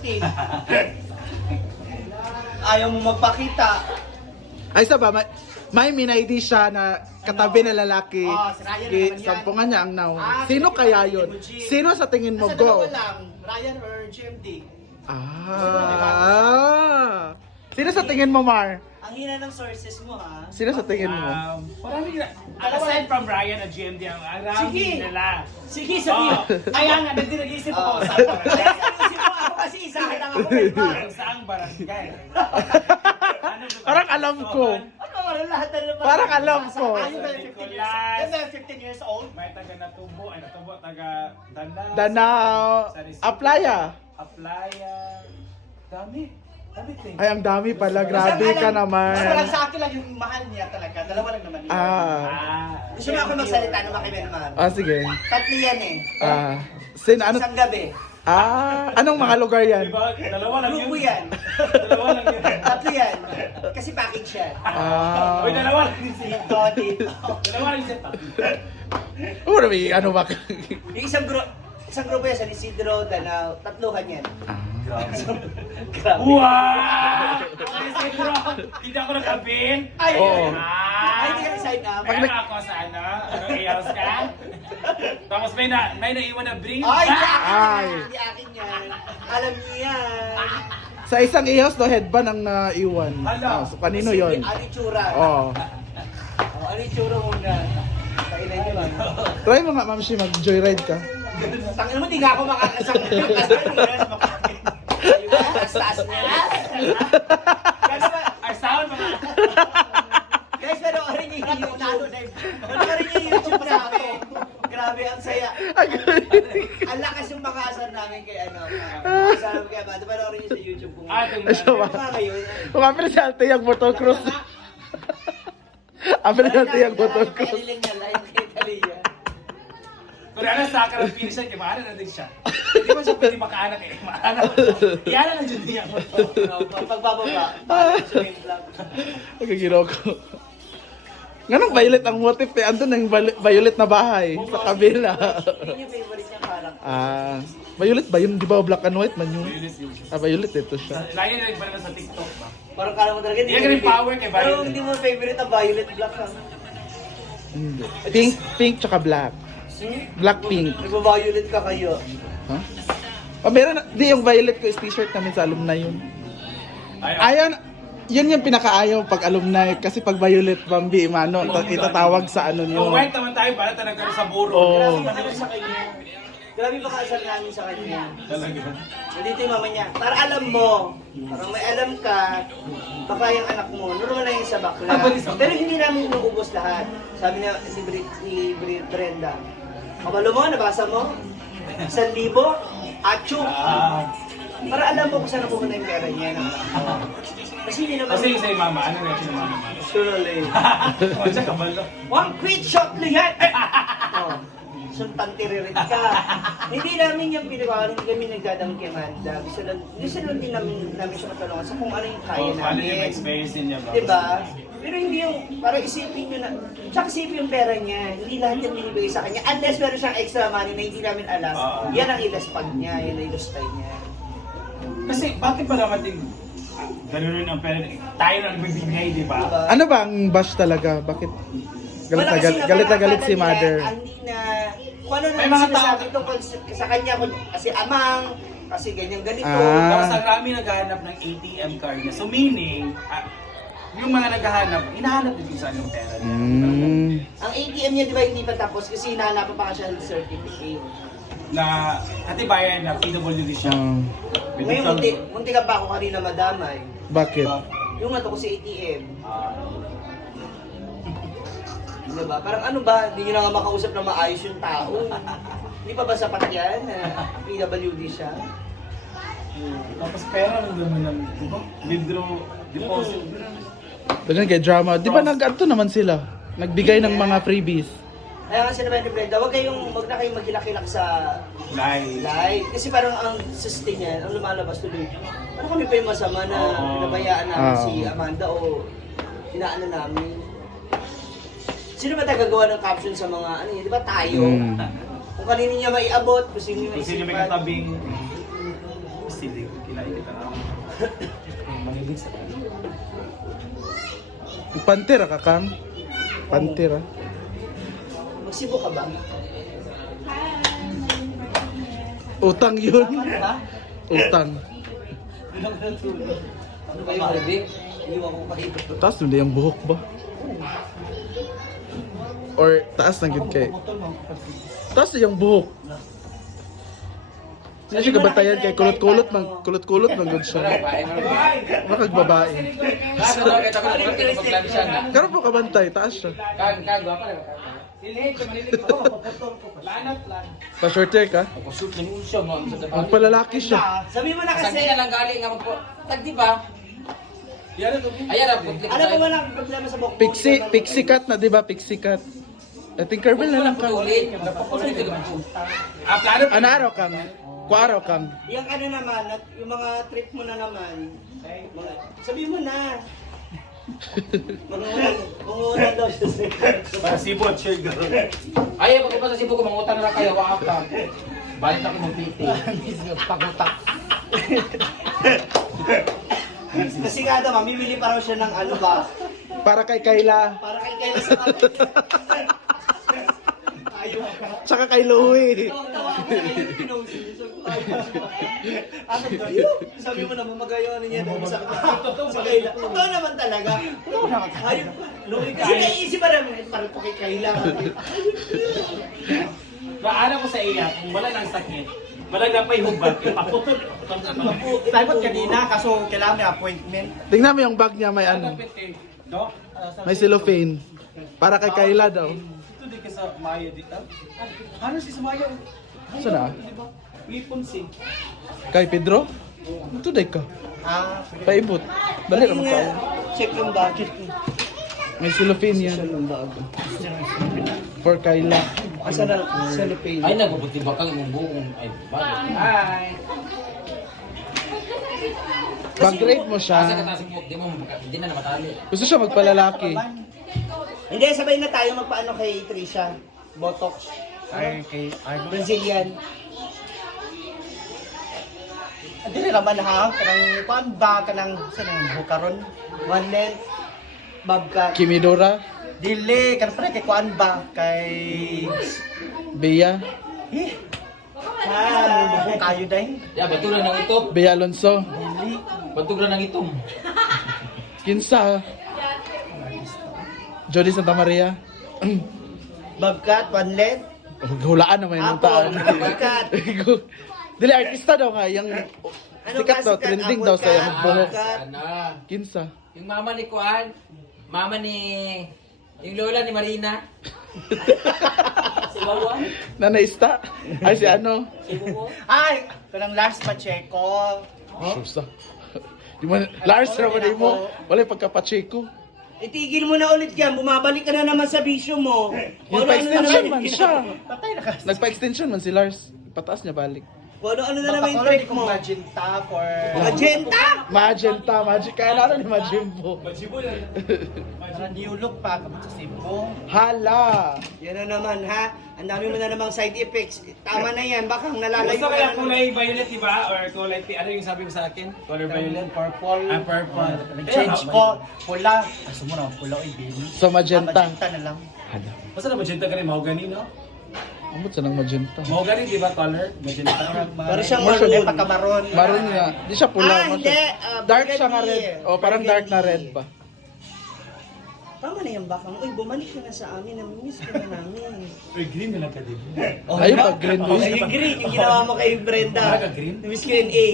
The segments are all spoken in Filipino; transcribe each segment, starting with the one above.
kapatid. Ayaw mo magpakita. Ay, sa ba? May minaydi siya na katabi na lalaki. Si Ryan naman yan. Sampungan niya ang now. Ah, Sino sige, kaya kapatid yun? mo, Jim. Sino sa tingin mo, Nasa go? dalawa lang, Ryan or GMD. Ah. Sino sa tingin mo, Mar? Ang hina ng sources mo, ha? Sino sa tingin mo? Parang aside from Ryan at GMD, ang around Sige. nila. Sige, sabihin. Kaya nga, nag-isip ako Oo. sa barangay. Ayusin mo ako kasi isa kita nga po. Kung saang barangay. Ano ba? Parang alam ko. Ano wala lahat na naman. Parang alam ko. Ayun ba yung 15 years? Yan ba yung 15 years old? May taga Natubo, ay Natubo, taga Danao. Danao. Aplaya. Aplaya. Dami. Dami thing. Ay, ang dami pala. Grabe ka Basta lang naman. sa akin lang yung mahal niya talaga. Dalawa lang naman yun. Ah. Gusto mo ako magsalita na makimenman? Ah, sige. Tatlo yan eh. Ah. Ano? Isang gabi. Ah, anong mga lugar yan? Diba? Dalawa lang yun. Grupo yan. Dalawa lang yun. Tatlo yan. Kasi package yan. Ah. Uy, dalawa lang din sila. Dito, dito. Dalawa lang sila. Ano ba? Ano ba? Yung isang grupo yan, San Isidro, Danao, tatluhan yan. Grabe. Wow! Ay, siguro, hindi ako nag-abin. Ay, Oo. ay, hindi ka sign up. Kaya ako sa ano, iyaws ka. Tapos may naiwan na bring. Ay, hindi back. akin Ay. yan. Hindi akin yan. Alam niyo yan. Sa isang ihos, no, headband ang naiwan. Hala. So, kanino yon? Ano yung tsura? Oh. Ano yung tsura muna? Kailan nyo lang. Try mo nga, Ma'am Shi, mag-joyride ka. Tangin mo, di nga ako makakasakit. Taas-taas niya. Guys, Ay, sound mga. guys, panoorin niyo yung YouTube. Panoorin niyo yung YouTube namin. Grabe, ang saya. Ang lakas yung makasar namin kay ano. Sabi kay Amanda, panoorin niyo sa YouTube kung Ah, Ay, siya ba? ngayon. Kung apel siya, ate yung motocross. Apel siya, ate yung motocross. Kailan niya live kay Talia. Kung ano sa karang finish siya, maaari na din siya. Hindi mo siya pwede makaanak eh. Makaanak. Iyan na dyan niya. Pagbababa, sa main vlog. Nagagiro ko. Ganong violet ang motif eh. Andun ang violet na bahay sa kabila. Yun yung favorite niya parang. Ah, violet ba yun? Di ba black and white man yun? Ah, violet ito siya. Lagi na nagpala sa TikTok ba? Parang kala mo talaga hindi Yan mo ganun favorite. power kay Violet. Pero hindi mo favorite ang violet black ha. Hindi. Pink tsaka black. Black pink. Nagba-violet ka kayo. Huh? Oh, meron na, di yung violet ko is t-shirt namin sa alumni yun. Ayan, yun yung pinakaayaw pag alumni kasi pag violet Bambi Imano, itatawag sa ano Kung nyo. white naman tayo, para talaga sa buro. Oo. Grabe yung sa kanya. Grabe ba kasal namin sa kanya. Talaga. Nandito yung mama niya. Para alam mo, parang may alam ka, baka yung anak mo, normal na yung sa bakla. Pero hindi namin inuubos lahat. Sabi niya ni Brenda, kabalo mo, nabasa mo? 1,000? Achoo! Para alam mo kung saan napupunta yung pera niya. No? Kasi hindi naman... Kasi yung sa'yo mama, ano na yung mama? Surely. O, siya kabalo. One quit shot lihat! Oh, sultan tiririt ka. Hindi namin yung pinagawa, hindi kami nagdadang kay Amanda. Gusto lang din namin siya matulungan sa kung ano yung kaya O, paano yung namin. experience niya ba? Diba? Pero hindi yung, parang isipin nyo na, tsaka isipin yung pera niya, hindi lahat yung binibigay sa kanya. Unless meron siyang extra money na hindi namin alam, yan ang ilaspag niya, yan ang ilustay niya. Kasi bakit ba naman din ganun rin ang pera? Tayo nang bibigay, di ba? Diba? Ano ba ang bash talaga? Bakit galit Wala na kasi galit na galit si nila, mother? Hindi na, kung ano May na mga sinasabi tao- tungkol sa kanya, kasi amang, kasi ganyan ganito. Ah. Tapos ang rami naghahanap ng ATM card niya. So meaning, yung mga naghahanap, hinahanap din saan yung pera niya. Ang ATM niya, di ba, hindi pa tapos kasi hinahanapan pa siya ng certificate. Na katibayan na PWD siya. Ngayon, munti ka pa ako kanina madamay. Bakit? Yung ato ko sa ATM. Diba? Parang ano ba, hindi nyo na nga makausap na maayos yung tao. Hindi pa ba sapat yan na PWD siya? Tapos pera lang naman ng, di ba? Withdraw, deposit. Ganyan kay drama. Di ba nag-anto naman sila? Nagbigay ng mga freebies. Kaya nga sinabi ni Brenda, wag na kayong maghilak-hilak sa Live. live. Kasi parang ang sustain niyan, ang lumalabas tuloy. Ano kami pa yung masama na Oo. pinabayaan namin Oo. si Amanda o inaano namin? Sino ba tagagawa ng caption sa mga ano yun? Di ba tayo? Mm. Kung kanino niya maiabot, kung sino yung Kung sino may maisipan. katabing, silig. Kinain kita na. Mangilig sa kanya. Pantera ka, Kang? Pantera. Magsibo ka ba? Utang yun. Ba? Utang. Ano ba yung Maribik? Iwan ko kayo. Taas nun yung buhok ba? Or taas na gid kay. Taas na yung buhok. Hindi siya kabatayan kay kulot-kulot man, kulot-kulot man gud siya. Makag babae. Karon po kabantay, taas siya. Pa short hair ka? Magpalalaki siya. Sabi mo na kasi. Sabi na lang galing nga magpo. Tagdi ba? Ayan na po. Alam mo ba na ang problema sa buhok mo? Pixie cut na, di ba? Pixie cut. I think Kerbal na lang ka. Ulit. Ulit ka naman po. Plano pa. Ano araw kang? Kuaraw kang? Yung ano naman, yung mga trip mo na naman, sabi mo na. Mangunan daw siya sa Para sibot, sure girl. Ay, pag sa Cebu ko, mangutang na lang kayo. Wakap ka. Balik ako ng PT. Pagutak. Kasi nga daw, mamimili pa raw siya ng ano ba? Para kay Kayla. Para kay Kayla sa kapit. Ayaw ka. Tsaka kay Louie. Tawa ako na kayo pinost. Sabi mo na mamagayo ano niya daw sa Kayla. Totoo naman talaga. Ayaw ka. Kasi naisip pa naman, parang po kay Kayla. Paano ko sa iya, kung wala nang sakit, wala nang may hubad, ipaputol. Dapat kanina, kaso kailangan may appointment. Tingnan mo yung bag niya may ano. No? May cellophane. Para kay Kayla daw. Ito di ka sa Maya dito. Ano si Sumaya? Saan na? Lipon si. Kay Pedro? Ito day ka. Ah, Paibot. Dali naman ka. check yung budget mo. May cellophane yan. For Kayla. Asa na cellophane? Ay, nagpuputi ba kang imong buong? Ay, bakit? Hi. Bag rape mo Asa ka siya. taas mo, di na namatali. Gusto siya magpalalaki. Hindi, sabay na tayo magpaano kay Trisha. Botox. Ay, kay Brazilian. Dili naman ha, kanang kuan ba kanang sa nang bukaron. One length. Bobcat. Kimidora. Dili kanang pare kay kuan ba kay Bea. eh Hi. kayo dai. Ya, baturan ng itom. Bea Alonso. Dili. Baturan ng itom. Kinsa. Jody Santa Maria. Bobcat, one length. Hulaan naman yung taan. Bobcat. Dili, artista daw nga. Yung sikat daw, trending daw sa yung buhok. Sana. Kinsa. Yung mama ni Kuan, mama ni... Yung lola ni Marina. Si Wawan. Nanaista. Ay, si ano? Si Bubo. Ay, kanang Lars Pacheco. Susa. Di mo, Lars, naman din mo. Wala yung pagka-Pacheco. Itigil mo na ulit yan. Bumabalik ka na naman sa bisyo mo. Yung pa-extension man siya. Patay na ka. Nagpa-extension man si Lars. Pataas niya balik. Kung ano na naman yung Papakulay trick kong mo. magenta for Magenta! Magenta, magic. Kaya na ni Majimbo. para new look pa kapag sa Cebu. Hala! Yan na naman ha. Ang dami mo na namang side effects. Tama na yan. Baka nalalayo Gusto ka kaya na. kulay violet, diba? Or kulay, ano yung sabi mo sa akin? Color violet? Purple. Ah, purple. Nag-change ko. Pula. Gusto mo na pula o baby. So, magenta. Magenta na lang. Hala. Basta na magenta ka rin, mahogany, no? Amot sa nang magenta. Mahogany, di ba, color? Magenta. Para siyang More maroon. pagka-maroon. Maroon nga. Di siya pula. Ah, mas hindi. siya- Dark siya nga burgundy. red. O, parang dark na red pa. Tama na yan bakang. Uy, bumalik ka na sa amin. Namimiss ka na namin. Uy, green na lang ka din. Ayun pa, green Oh, wave. yung green, yung ginawa mo kay Brenda. Talaga green? Namiss ko yung A.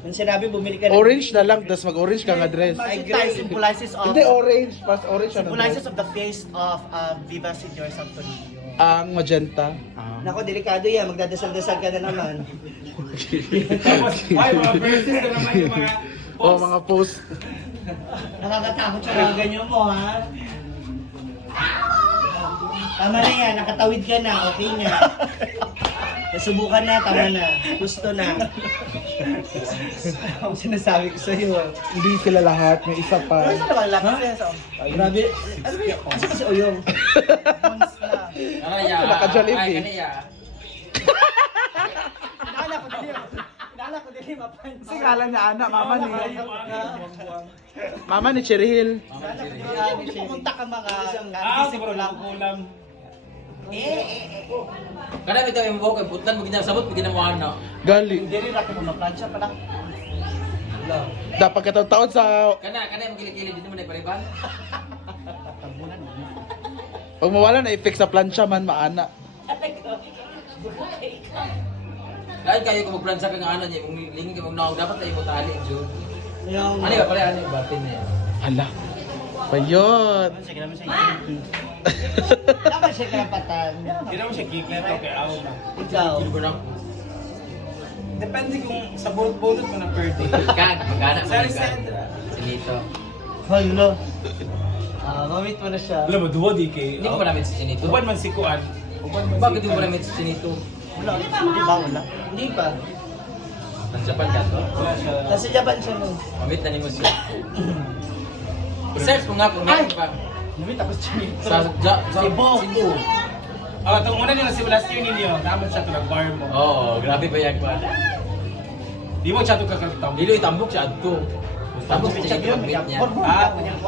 Nung sinabi, bumili ka na. Orange na lang, tapos mag-orange kang address. Ay, guys, symbolizes of Hindi orange, pas orange siya ng symbolizes dress. of the face of Viva Senor Santo Niño. Ang magenta. Nako, delikado yan. Magdadasal-dasal ka na naman. Tapos, ay, mga verses na naman yung mga... O, mga post. Nakakatakot sa mga ganyan mo, ha? Tama na yan. Nakatawid ka na. Okay na. Nasubukan na. Tama na. Gusto na. Ang sinasabi ko sa'yo. Hindi sila lahat, may isa pa. Ano naman lapis sa Grabe. Ano ba yun? Kasi kasi uyong. Mons na. Kanaya. Naka-Jollibee. Ay, kanaya. Naalala ko din. Naalala ko din. Hindi mapansin. Kasi ngalan niya anak, mama ni Cheryl. Hindi pumunta ka mga siguro lang kulang. Kada bitaw yung buhok, putlan mo ginang sabot, mo ginang ano. Gali. Hindi rin ako maplansya pa lang. Dapat kataon-taon sa Kana yung kilikili dito mo na ipariban. Tabunan. pag mawala na effect sa plancha man maana. Dahil kayo kung magplansa ka ng ano niya, kung lingin ka magnawag, dapat na mo tali, Jun. Yung... Ano ba pala, ano yung batin niya? Hala. Bayot. Sige naman siya kiki. Naman siya karapatan. Hindi naman siya kikito kay Aw. Ikaw. Sino ba na? Depende kung sa bulot-bulot mo ng birthday. Kan, mag-anak mo Sorry, ka. Sandra. Si Nito. Hoy, no. Mamit mo na siya. Alam mo, duwa di kay... Hindi mo ba namin si Nito? Uban man si Kuan. Uban man si... Bakit hindi mo ba namin si Nito? Wala. Hindi ba wala? Hindi pa. Nang Japan ka to? Wala siya. Nasa Japan siya nun. Mamit na ni mo siya. I-search mo nga kung meron pa. Namit tapos siya. Sa Cebu. Cebu. Oh, itong una nila si last year ninyo. Naman siya ito nag-bar mo. Oo, grabe ba yan ba? Di mo siya ito kakagtaw. Dilo itambok siya adto. Tambok siya Siya dito yun. pag-meet niya. Borbon.